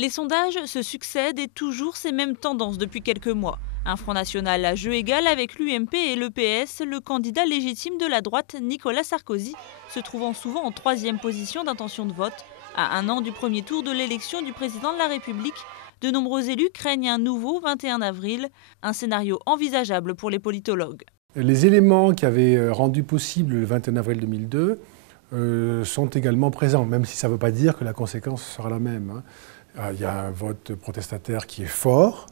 Les sondages se succèdent et toujours ces mêmes tendances depuis quelques mois. Un Front National à jeu égal avec l'UMP et le PS, le candidat légitime de la droite, Nicolas Sarkozy, se trouvant souvent en troisième position d'intention de vote. À un an du premier tour de l'élection du président de la République, de nombreux élus craignent un nouveau 21 avril, un scénario envisageable pour les politologues. Les éléments qui avaient rendu possible le 21 avril 2002 sont également présents, même si ça ne veut pas dire que la conséquence sera la même. Il y a un vote protestataire qui est fort,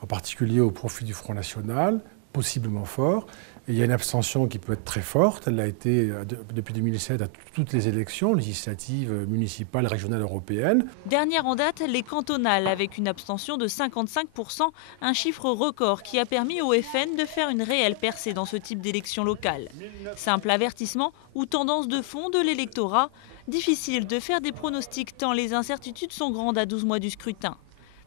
en particulier au profit du Front National, possiblement fort. Et il y a une abstention qui peut être très forte. Elle l'a été depuis 2007 à toutes les élections législatives, municipales, régionales, européennes. Dernière en date, les cantonales avec une abstention de 55%, un chiffre record qui a permis au FN de faire une réelle percée dans ce type d'élection locale. Simple avertissement ou tendance de fond de l'électorat, difficile de faire des pronostics tant les incertitudes sont grandes à 12 mois du scrutin.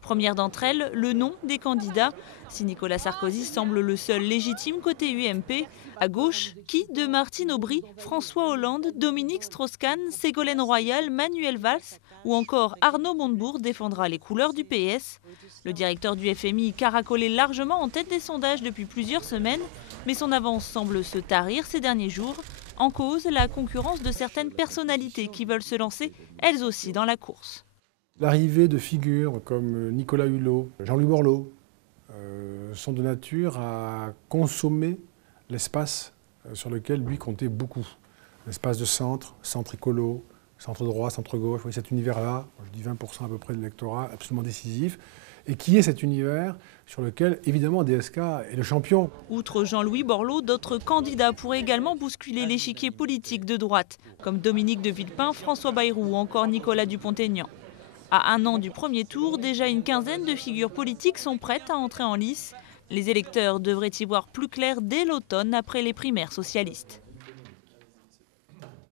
Première d'entre elles, le nom des candidats. Si Nicolas Sarkozy semble le seul légitime côté UMP, à gauche, qui de Martine Aubry, François Hollande, Dominique Strauss-Kahn, Ségolène Royal, Manuel Valls ou encore Arnaud Montebourg défendra les couleurs du PS. Le directeur du FMI caracolait largement en tête des sondages depuis plusieurs semaines, mais son avance semble se tarir ces derniers jours. En cause, la concurrence de certaines personnalités qui veulent se lancer, elles aussi, dans la course. L'arrivée de figures comme Nicolas Hulot, Jean-Louis Borloo sont de nature à consommer l'espace sur lequel lui comptait beaucoup. L'espace de centre, centre écolo, centre droit, centre gauche. Oui, cet univers-là, je dis 20% à peu près de l'électorat, absolument décisif. Et qui est cet univers sur lequel, évidemment, DSK est le champion. Outre Jean-Louis Borloo, d'autres candidats pourraient également bousculer l'échiquier politique de droite, comme Dominique de Villepin, François Bayrou ou encore Nicolas Dupont-Aignan. À un an du premier tour, déjà une quinzaine de figures politiques sont prêtes à entrer en lice. Les électeurs devraient y voir plus clair dès l'automne après les primaires socialistes.